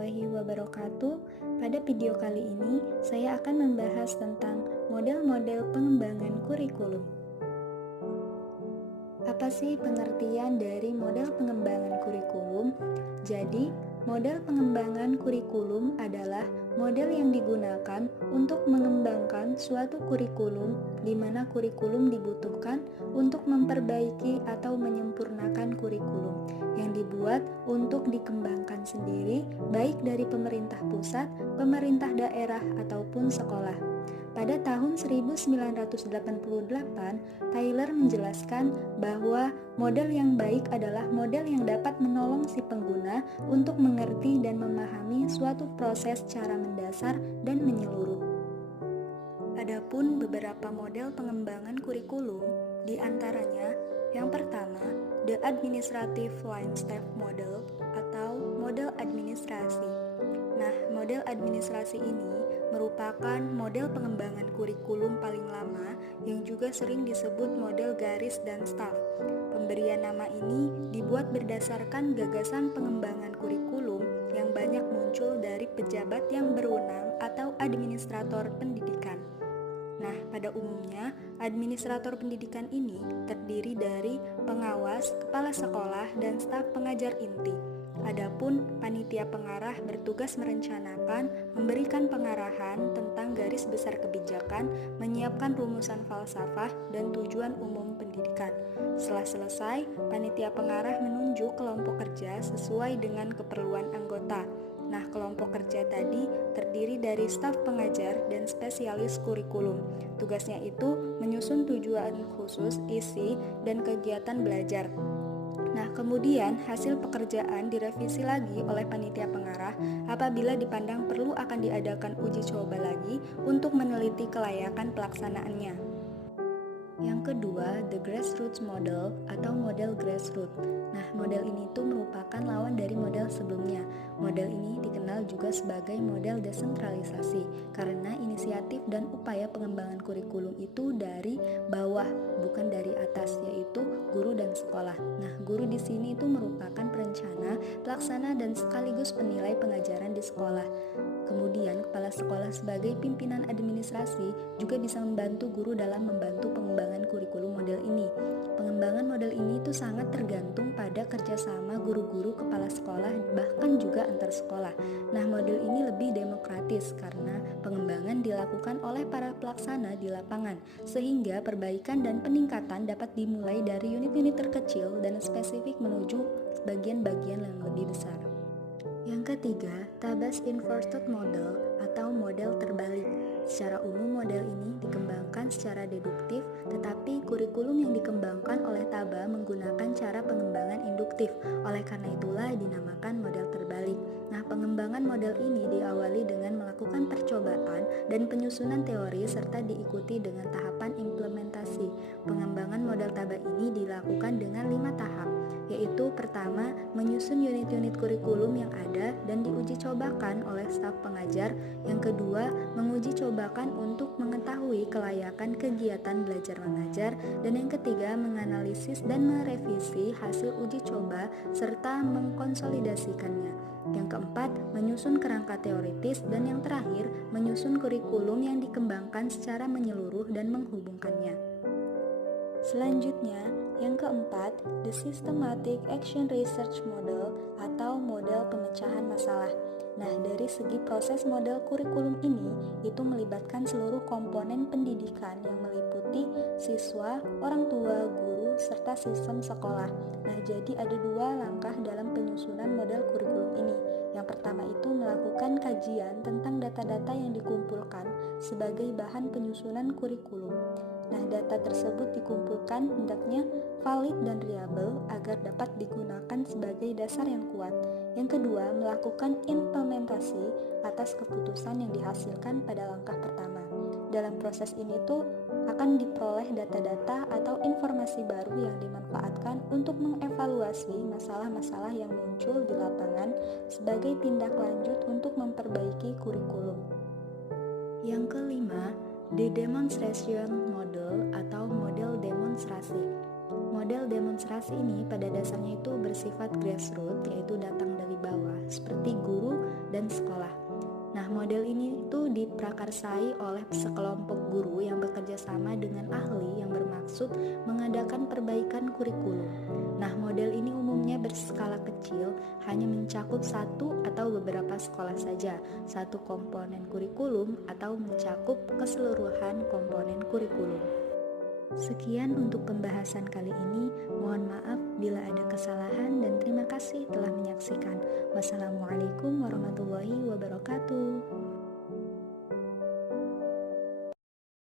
warahmatullahi wabarakatuh. Pada video kali ini, saya akan membahas tentang model-model pengembangan kurikulum. Apa sih pengertian dari model pengembangan kurikulum? Jadi, model pengembangan kurikulum adalah model yang digunakan untuk mengembangkan suatu kurikulum di mana kurikulum dibutuhkan untuk memperbaiki atau menyempurnakan kurikulum yang dibuat untuk dikembangkan sendiri baik dari pemerintah pusat, pemerintah daerah ataupun sekolah. Pada tahun 1988, Taylor menjelaskan bahwa model yang baik adalah model yang dapat menolong si pengguna untuk mengerti dan memahami suatu proses secara mendasar dan menyeluruh. Adapun beberapa model pengembangan kurikulum, di antaranya yang pertama, The Administrative Line Step Model atau model administrasi. Nah, model administrasi ini merupakan model pengembangan kurikulum paling lama yang juga sering disebut model garis dan staf. Pemberian nama ini dibuat berdasarkan gagasan pengembangan kurikulum yang banyak muncul dari pejabat yang berwenang atau administrator pendidikan. Nah, pada umumnya, administrator pendidikan ini terdiri dari pengawas, kepala sekolah, dan staf pengajar inti. Adapun panitia pengarah bertugas merencanakan, memberikan pengarahan tentang garis besar kebijakan, menyiapkan rumusan falsafah dan tujuan umum pendidikan. Setelah selesai, panitia pengarah menunjuk kelompok kerja sesuai dengan keperluan anggota. Nah, kelompok kerja tadi terdiri dari staf pengajar dan spesialis kurikulum. Tugasnya itu menyusun tujuan khusus, isi, dan kegiatan belajar. Nah, kemudian hasil pekerjaan direvisi lagi oleh panitia pengarah apabila dipandang perlu akan diadakan uji coba lagi untuk meneliti kelayakan pelaksanaannya. Yang kedua, the grassroots model atau model grassroots. Nah, model ini tuh merupakan lawan dari model sebelumnya. Model ini dikenal juga sebagai model desentralisasi karena inisiatif dan upaya pengembangan kurikulum itu dari bawah, bukan dari atas, yaitu guru dan sekolah. Nah, guru di sini itu merupakan perencana, pelaksana, dan sekaligus penilai pengajaran di sekolah. Kemudian, kepala sekolah sebagai pimpinan administrasi juga bisa membantu guru dalam membantu pengembangan kurikulum model ini. Pengembangan model ini itu sangat tergantung pada kerjasama guru-guru, kepala sekolah, bahkan juga antar sekolah. Nah, model ini lebih demokratis karena pengembangan dilakukan oleh para pelaksana di lapangan, sehingga perbaikan dan peningkatan dapat dimulai dari unit-unit terkecil dan spesifik menuju bagian-bagian yang lebih besar. Yang ketiga, Tabas Inverted Model atau model terbalik. Secara umum model ini dikembangkan secara deduktif, tetapi kurikulum yang dikembangkan oleh Taba menggunakan cara pengembangan induktif. Oleh karena itulah dinamakan model terbalik. Nah, pengembangan model ini diawali dengan melakukan percobaan dan penyusunan teori serta diikuti dengan tahapan implementasi. Pengembangan model Taba ini dilakukan dengan 5 tahap, yaitu pertama, menyusun unit-unit kurikulum yang ada dan diuji cobakan oleh staf pengajar. Yang kedua, menguji cobakan untuk mengetahui kelayakan kegiatan belajar mengajar. Dan yang ketiga, menganalisis dan merevisi hasil uji coba serta mengkonsolidasikannya. Yang keempat, menyusun kerangka teoritis. Dan yang terakhir, menyusun kurikulum yang dikembangkan secara menyeluruh dan menghubungkannya. Selanjutnya, yang keempat, the Systematic Action Research Model atau model pemecahan masalah. Nah, dari segi proses model kurikulum ini, itu melibatkan seluruh komponen pendidikan yang meliputi siswa, orang tua, guru, serta sistem sekolah. Nah, jadi ada 2 langkah dalam penyusunan model kurikulum ini. Yang pertama itu melakukan kajian tentang data-data yang dikumpulkan sebagai bahan penyusunan kurikulum. Nah, data tersebut dikumpulkan hendaknya valid dan reliable agar dapat digunakan sebagai dasar yang kuat. Yang kedua, melakukan implementasi atas keputusan yang dihasilkan pada langkah pertama. Dalam proses ini tuh akan diperoleh data-data atau informasi baru yang dimanfaatkan untuk mengevaluasi masalah-masalah yang muncul di lapangan sebagai tindak lanjut untuk memperbaiki kurikulum. Yang kelima, the demonstration model atau model demonstrasi. Model demonstrasi ini pada dasarnya itu bersifat grassroots, yaitu datang dari bawah, seperti guru dan sekolah. Nah, model ini itu diprakarsai oleh sekelompok guru yang bekerja sama dengan ahli yang bermaksud mengadakan perbaikan kurikulum. Nah, model ini umumnya berskala kecil, hanya mencakup satu atau beberapa sekolah saja, satu komponen kurikulum atau mencakup keseluruhan komponen kurikulum. Sekian untuk pembahasan kali ini. Mohon maaf bila ada kesalahan dan terima kasih telah menyaksikan. Wassalamualaikum warahmatullahi wabarakatuh.